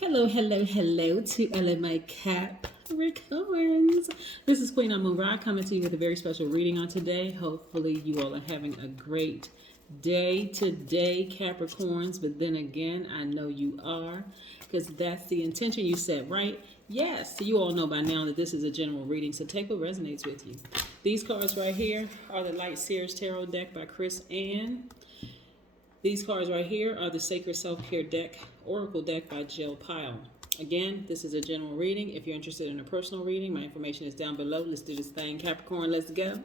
Hello to all of my Capricorns. This is Queen Amun Ra coming to you with a very special reading on today. Hopefully you all are having a great day today, Capricorns. But then again, I know you are, because that's the intention you set, right? Yes, so you all know by now that this is a general reading, so take what resonates with you. These cards right here are the Light Seers Tarot deck by Chris Ann. These cards right here are the Sacred Self-Care deck, Oracle deck by Jill Pyle. Again, this is a general reading. If you're interested in a personal reading, my information is down below. Let's do this thing, Capricorn. Let's go.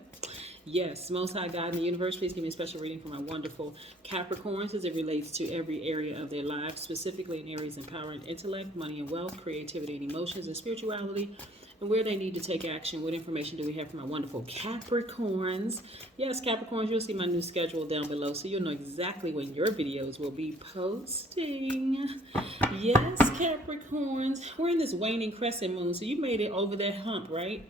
Yes, Most High God in the universe, please give me a special reading for my wonderful Capricorns as it relates to every area of their lives, specifically in areas of power and intellect, money and wealth, creativity and emotions, and spirituality, and where they need to take action. What information do we have for my wonderful Capricorns? Yes, Capricorns, you'll see my new schedule down below, so you'll know exactly when your videos will be posting. Yes, Capricorns, we're in this waning crescent moon, so you made it over that hump, right?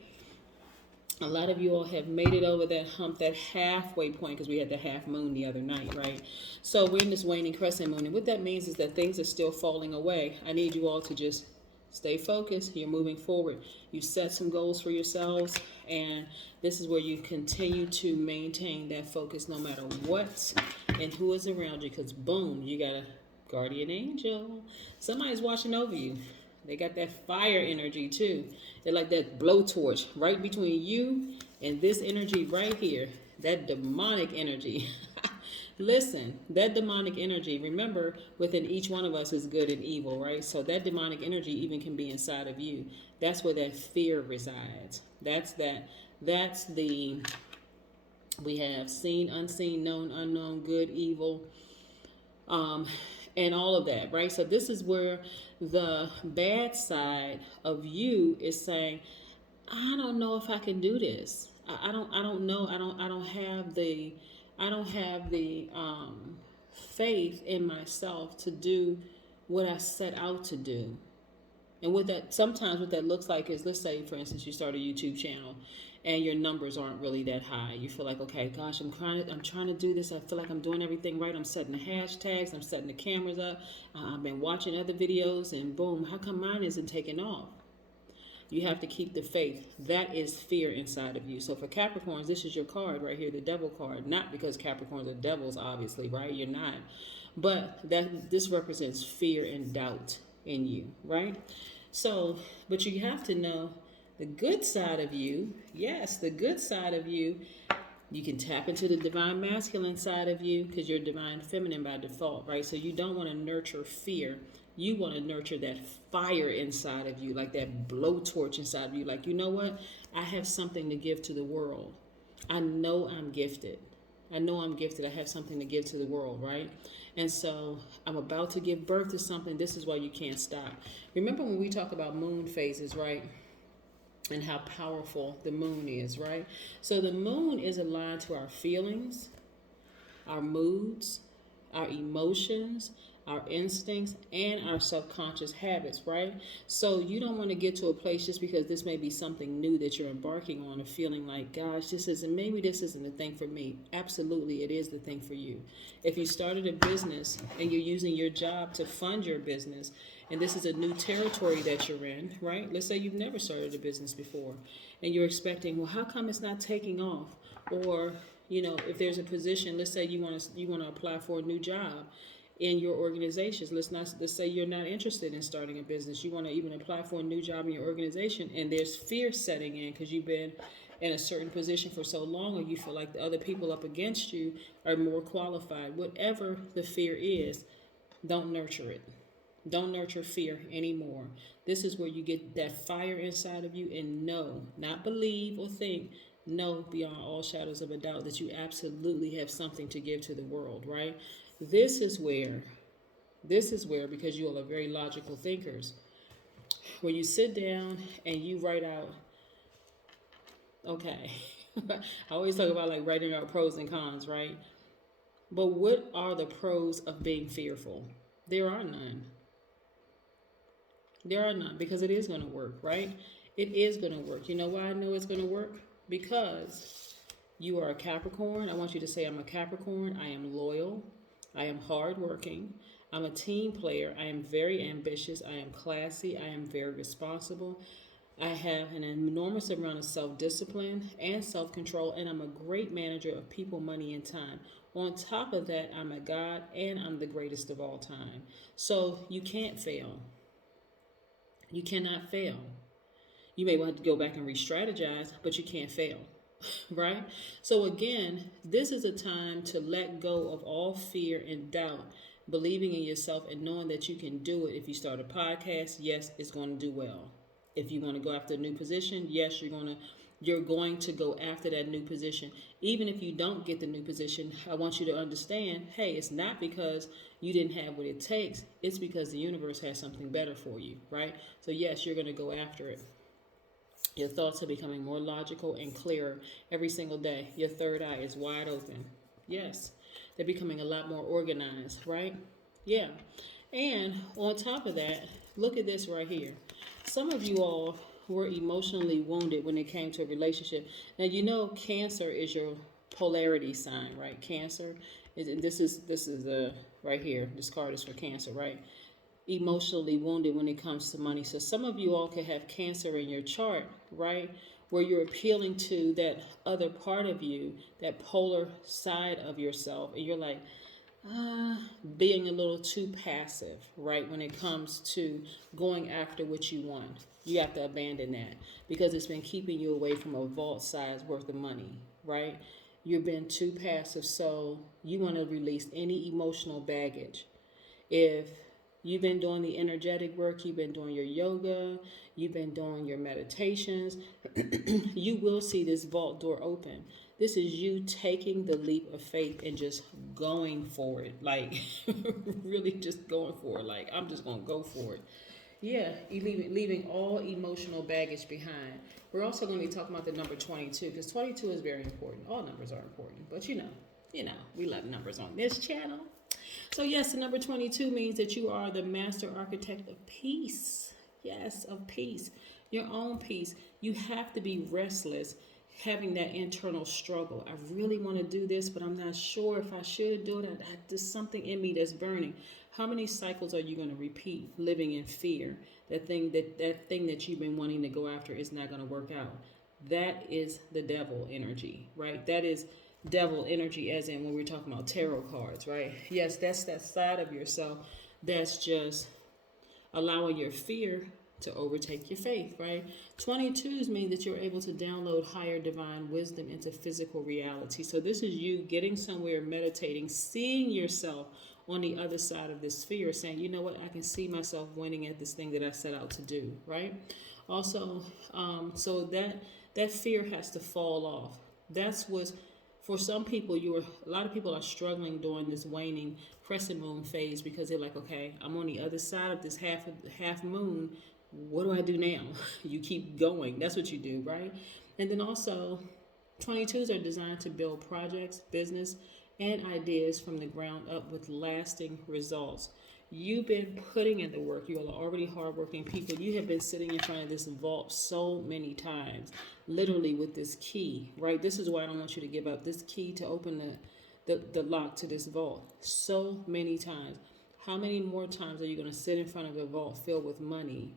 A lot of you all have made it over that hump, that halfway point, because we had the half moon the other night, right? So we're in this waning crescent moon, and what that means is that things are still falling away. I need you all to just stay focused. You're moving forward. You set some goals for yourselves, and this is where you continue to maintain that focus no matter what and who is around you, because boom, you got a guardian angel. Somebody's watching over you. They got that fire energy too. They're like that blowtorch right between you and this energy right here, that demonic energy. Listen, that demonic energy, remember, within each one of us is good and evil, right? So that demonic energy even can be inside of you. That's where that fear resides. We have seen, unseen, known, unknown, good, evil, and all of that, right? So this is where the bad side of you is saying, I don't know if I can do this. I don't know. I don't have the faith in myself to do what I set out to do. And sometimes what that looks like is, let's say, for instance, you start a YouTube channel and your numbers aren't really that high. You feel like, okay, gosh, I'm trying to do this. I feel like I'm doing everything right. I'm setting the hashtags. I'm setting the cameras up. I've been watching other videos, and boom, how come mine isn't taking off? You have to keep the faith. That is fear inside of you. So for Capricorns, this is your card right here, the devil card. Not because Capricorns are devils, obviously, right? You're not. But this represents fear and doubt in you, right? So, but you have to know the good side of you. Yes, the good side of you. You can tap into the divine masculine side of you because you're divine feminine by default, right? So you don't want to nurture fear. You want to nurture that fire inside of you, like that blowtorch inside of you. Like, you know what? I have something to give to the world. I know I'm gifted. I have something to give to the world, right? And so I'm about to give birth to something. This is why you can't stop. Remember when we talk about moon phases, right? And how powerful the moon is, right? So the moon is aligned to our feelings, our moods, our emotions, our instincts, and our subconscious habits, right? So you don't want to get to a place just because this may be something new that you're embarking on or feeling like, gosh, maybe this isn't the thing for me. Absolutely, it is the thing for you. If you started a business and you're using your job to fund your business, and this is a new territory that you're in, right? Let's say you've never started a business before, and you're expecting, well, how come it's not taking off? Or, if there's a position, let's say you want to apply for a new job in your organizations. Let's say you're not interested in starting a business. You want to even apply for a new job in your organization, and there's fear setting in because you've been in a certain position for so long, or you feel like the other people up against you are more qualified. Whatever the fear is, don't nurture it. Don't nurture fear anymore. This is where you get that fire inside of you and know, not believe or think, know beyond all shadows of a doubt that you absolutely have something to give to the world, right? This is where, because you all are very logical thinkers, when you sit down and you write out, okay, I always talk about like writing out pros and cons, right? But what are the pros of being fearful? There are none. There are none, because it is going to work, right? It is going to work. You know why I know it's going to work? Because you are a Capricorn. I want you to say, I'm a Capricorn. I am loyal. I am hardworking. I'm a team player. I am very ambitious. I am classy. I am very responsible. I have an enormous amount of self discipline and self control, and I'm a great manager of people, money, and time. On top of that, I'm a God and I'm the greatest of all time. So you can't fail. You cannot fail. You may want to go back and re strategize, but you can't fail. Right? So, again, this is a time to let go of all fear and doubt, believing in yourself and knowing that you can do it. If you start a podcast, yes, it's going to do well. If you want to go after a new position, yes, you're going to go after that new position. Even if you don't get the new position, I want you to understand, hey, it's not because you didn't have what it takes. It's because the universe has something better for you, right? So yes, you're going to go after it. Your thoughts are becoming more logical and clearer every single day. Your third eye is wide open. Yes, they're becoming a lot more organized, right? Yeah. And on top of that, look at this right here. Some of you all were emotionally wounded when it came to a relationship. Now, you know Cancer is your polarity sign, right? Cancer this is right here. This card is for Cancer, right? Emotionally wounded when it comes to money. So some of you all could have Cancer in your chart, right? Where you're appealing to that other part of you, that polar side of yourself, and you're like, being a little too passive, right? When it comes to going after what you want, you have to abandon that because it's been keeping you away from a vault size worth of money, right? You've been too passive, so you want to release any emotional baggage. If you've been doing the energetic work, you've been doing your yoga, you've been doing your meditations, you will see this vault door open. This is you taking the leap of faith and just going for it. Like, really just going for it. Like, I'm just going to go for it. Yeah, leaving all emotional baggage behind. We're also going to be talking about the number 22 because 22 is very important. All numbers are important, but you know, we love numbers on this channel. So yes, the number 22 means that you are the master architect of peace. Yes, of peace. Your own peace. You have to be restless, having that internal struggle. I really want to do this, but I'm not sure if I should do it. There's something in me that's burning. How many cycles are you going to repeat living in fear? That thing that you've been wanting to go after is not going to work out. That is the devil energy, right? That is devil energy, as in when we're talking about tarot cards, right? Yes, that's that side of yourself that's just allowing your fear to overtake your faith, right? 22s mean that you're able to download higher divine wisdom into physical reality. So this is you getting somewhere, meditating, seeing yourself on the other side of this fear, saying, you know what, I can see myself winning at this thing that I set out to do, right? Also, so that fear has to fall off. That's what's for some people. A lot of people are struggling during this waning crescent moon phase because they're like, okay, I'm on the other side of this half moon. What do I do now? You keep going. That's what you do, right? And then also, 22s are designed to build projects, business, and ideas from the ground up with lasting results. You've been putting in the work. You are already hardworking people. You have been sitting in front of this vault so many times, literally with this key, right? This is why I don't want you to give up. This key to open the lock to this vault so many times. How many more times are you going to sit in front of a vault filled with money,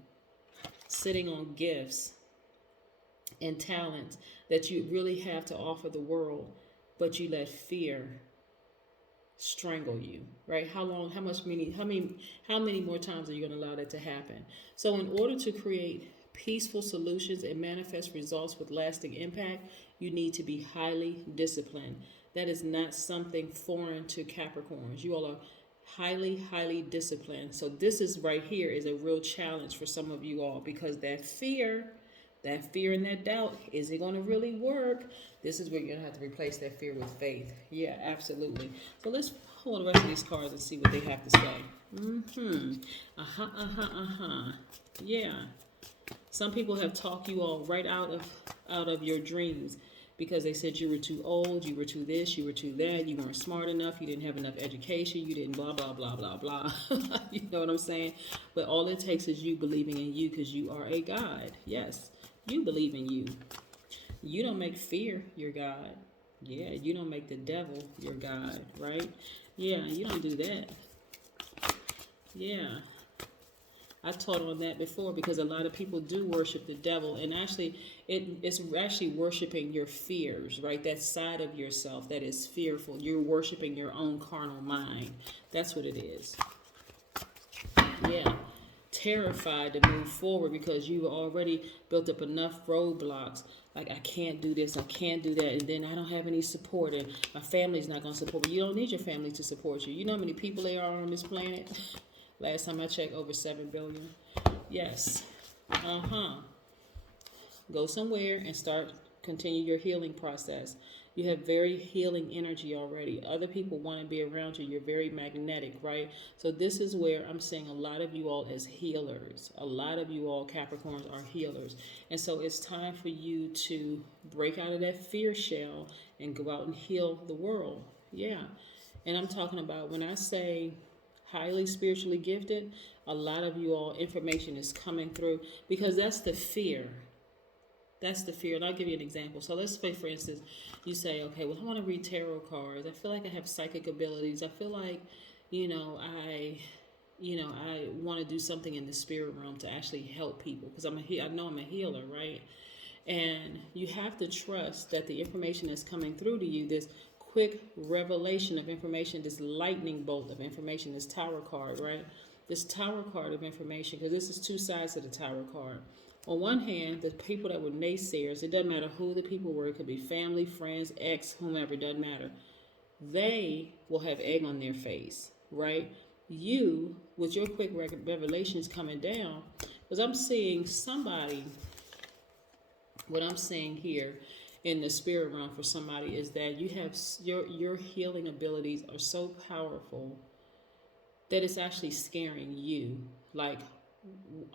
sitting on gifts and talents that you really have to offer the world, but you let fear strangle you, right? How many more times are you going to allow that to happen? So in order to create peaceful solutions and manifest results with lasting impact, you need to be highly disciplined. That is not something foreign to Capricorns. You all are highly disciplined. So this is right here is a real challenge for some of you all because that fear and that doubt, is it going to really work? This is where you're going to have to replace that fear with faith. Yeah, absolutely. So let's pull the rest of these cards and see what they have to say. Yeah. Some people have talked you all right out of your dreams because they said you were too old, you were too this, you were too that, you weren't smart enough, you didn't have enough education, you didn't blah, blah, blah, blah, blah. You know what I'm saying? But all it takes is you believing in you because you are a God. Yes. You believe in you. You don't make fear your God. Yeah, you don't make the devil your God, right? Yeah, you don't do that. Yeah. I taught on that before because a lot of people do worship the devil, and actually, it's actually worshiping your fears, right? That side of yourself that is fearful. You're worshiping your own carnal mind. That's what it is. Yeah. Terrified to move forward because you've already built up enough roadblocks. Like, I can't do this, I can't do that, and then I don't have any support, and my family's not going to support me. You don't need your family to support you. You know how many people there are on this planet? Last time I checked, over 7 billion. Yes. Go somewhere and continue your healing process. You have very healing energy already. Other people want to be around you. You're very magnetic, right? So this is where I'm seeing a lot of you all as healers. A lot of you all Capricorns are healers. And so it's time for you to break out of that fear shell and go out and heal the world. Yeah. And I'm talking about, when I say highly spiritually gifted, a lot of you all information is coming through because that's the fear. That's the fear. And I'll give you an example. So let's say, for instance, you say, okay, well, I want to read tarot cards. I feel like I have psychic abilities. I feel like, I want to do something in the spirit realm to actually help people because I know I'm a healer, right? And you have to trust that the information that's coming through to you, this quick revelation of information, this lightning bolt of information, this tower card, right? This tower card of information, because this is two sides of the tower card. On one hand, the people that were naysayers, it doesn't matter who the people were, it could be family, friends, ex, whomever, it doesn't matter. They will have egg on their face, right? You, with your quick revelations coming down, because I'm seeing somebody, what I'm seeing here in the spirit realm for somebody is that you have your healing abilities are so powerful that it's actually scaring you. Like,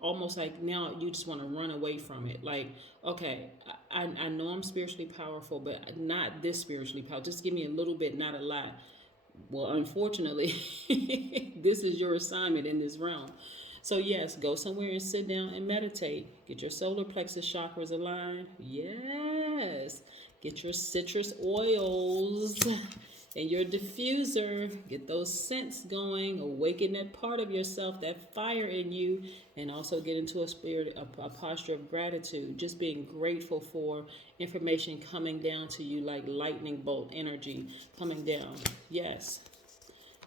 almost like now you just want to run away from it. Like, okay, I know I'm spiritually powerful, but not this spiritually powerful. Just give me a little bit, not a lot. Well, unfortunately, this is your assignment in this realm. So yes, go somewhere and sit down and meditate. Get your solar plexus chakras aligned. Yes. Get your citrus oils and your diffuser. Get those scents going. Awaken that part of yourself, that fire in you, and also get into a posture of gratitude. Just being grateful for information coming down to you like lightning bolt energy coming down. Yes.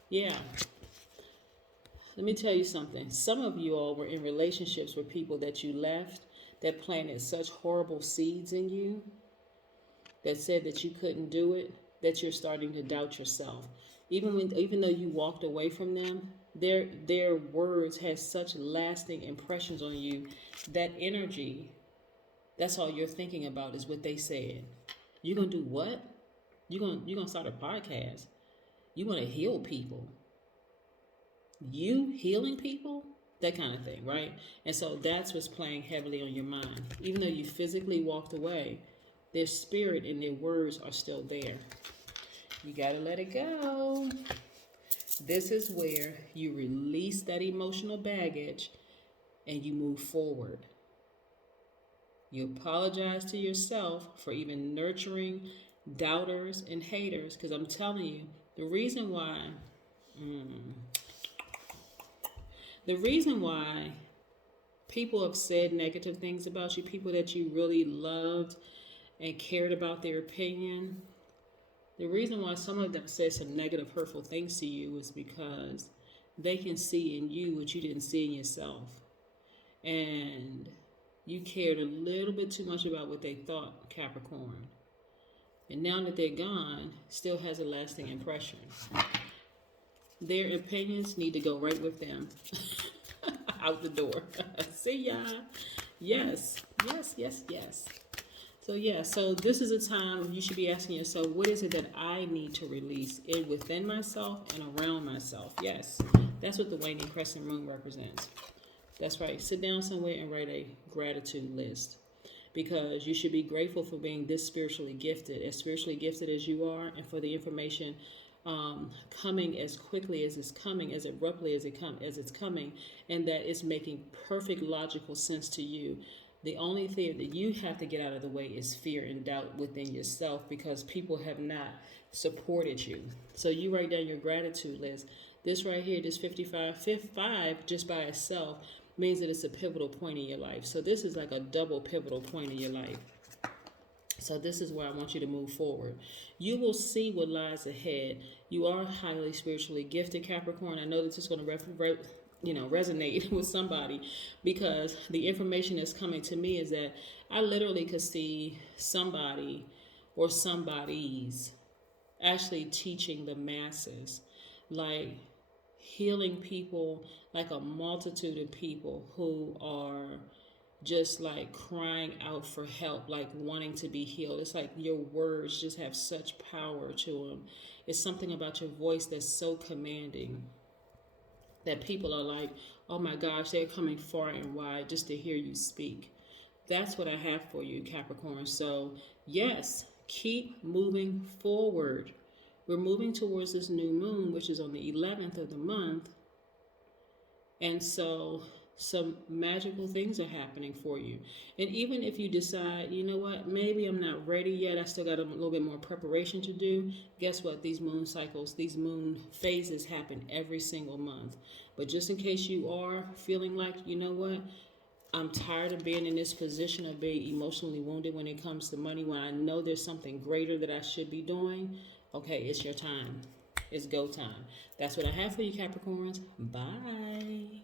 Yeah. Let me tell you something. Some of you all were in relationships with people that you left that planted such horrible seeds in you that said that you couldn't do it, that you're starting to doubt yourself. Even though you walked away from them, their words had such lasting impressions on you. That energy, that's all you're thinking about is what they said. You're gonna do what? You're gonna start a podcast. You want to heal people. You healing people? That kind of thing, right? And so that's what's playing heavily on your mind. Even though you physically walked away, their spirit and their words are still there. You got to let it go. This is where you release that emotional baggage and you move forward. You apologize to yourself for even nurturing doubters and haters, because I'm telling you, the reason why people have said negative things about you, people that you really loved and cared about their opinion, the reason why some of them said some negative, hurtful things to you is because they can see in you what you didn't see in yourself. And you cared a little bit too much about what they thought, Capricorn. And now that they're gone, still has a lasting impression. Their opinions need to go right with them. Out the door. See ya. Yes. So this is a time you should be asking yourself, what is it that I need to release within myself and around myself? Yes, that's what the waning crescent moon represents. That's right. Sit down somewhere and write a gratitude list, because you should be grateful for being this spiritually gifted as you are, and for the information coming as quickly as it's coming, as abruptly as it's coming, and that it's making perfect logical sense to you. The only thing that you have to get out of the way is fear and doubt within yourself, because people have not supported you. So you write down your gratitude list. This right here, this 5 just by itself means that it's a pivotal point in your life. So this is like a double pivotal point in your life. So this is where I want you to move forward. You will see what lies ahead. You are highly spiritually gifted, Capricorn. I know this is going to resonate with somebody, because the information that's coming to me is that I literally could see somebody or somebodies actually teaching the masses, like healing people, like a multitude of people who are just like crying out for help, like wanting to be healed. It's like your words just have such power to them. It's something about your voice that's so commanding that people are like, oh my gosh, they're coming far and wide just to hear you speak. That's what I have for you, Capricorn. So yes, keep moving forward. We're moving towards this new moon, which is on the 11th of the month. And so some magical things are happening for you. And even if you decide, you know what, maybe I'm not ready yet, I still got a little bit more preparation to do, guess what? These moon cycles, these moon phases happen every single month. But just in case you are feeling like, you know what, I'm tired of being in this position of being emotionally wounded when it comes to money, when I know there's something greater that I should be doing, okay, it's your time. It's go time. That's what I have for you, Capricorns. Bye.